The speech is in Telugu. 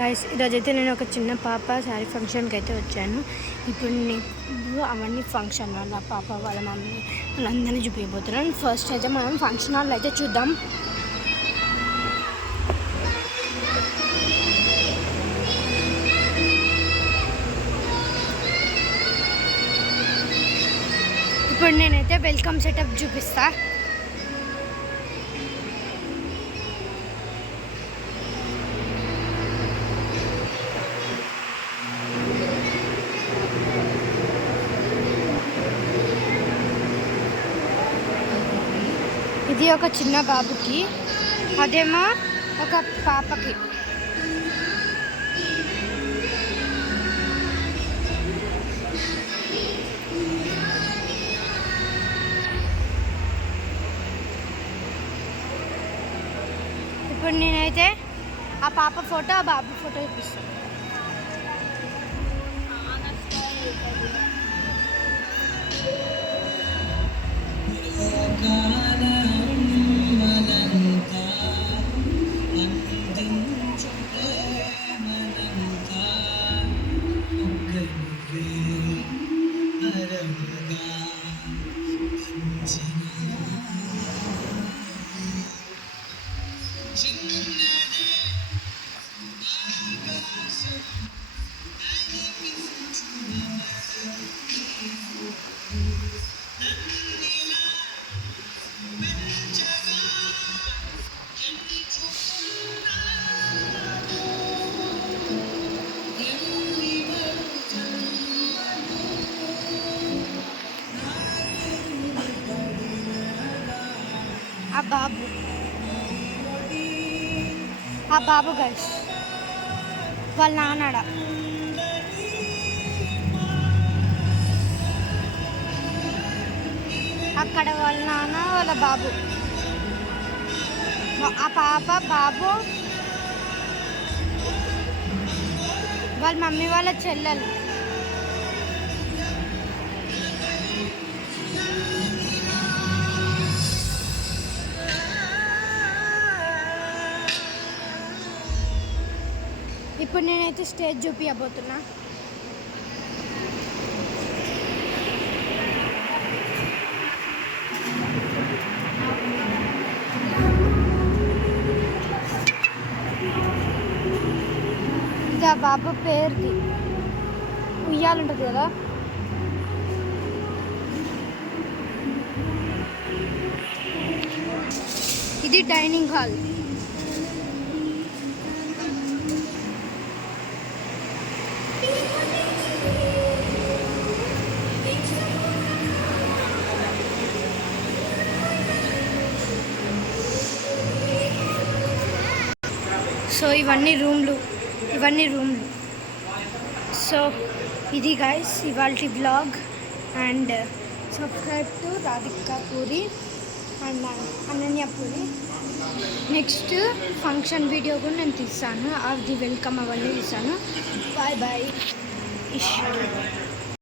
గైస్ ఈరోజైతే నేను ఒక చిన్న పాప శారీ ఫంక్షన్కి అయితే వచ్చాను. ఇప్పుడు నీకు అవన్నీ ఫంక్షన్ వాళ్ళ పాప వాళ్ళ మమ్మీ వాళ్ళందరినీ చూపించబోతున్నాను. ఫస్ట్ అయితే మనం ఫంక్షన్ హాల్ అయితే చూద్దాం. ఇప్పుడు నేనైతే వెల్కమ్ సెటప్ చూపిస్తా. ఇది ఒక చిన్న బాబుకి, అదేమో ఒక పాపకి. ఇప్పుడు నేనైతే ఆ పాప ఫోటో ఆ బాబు ఫోటో చూపిస్తాను. ఆ బాబు గైస్ వాళ్ళ నాన్నడ. అక్కడ వాళ్ళ నాన్న వాళ్ళ బాబు, ఆ పాప బాబు వాళ్ళ మమ్మీ వాళ్ళ చెల్లెలు. ఇప్పుడు నేనైతే స్టేజ్ చూపించబోతున్నా. ఇది ఆ బాబు పేరుది ఉయ్యాలు ఉంటుంది కదా. ఇది డైనింగ్ హాల్. సో ఇవన్నీ రూమ్లు. సో ఇది గైస్ ఇవాల్టి blog. And subscribe to Radhika Puri and Ananya Puri. Next function video కూడా నేను తీస్తాను, అది వెల్కమ్ అవన్నీ తీస్తాను. Bye bye.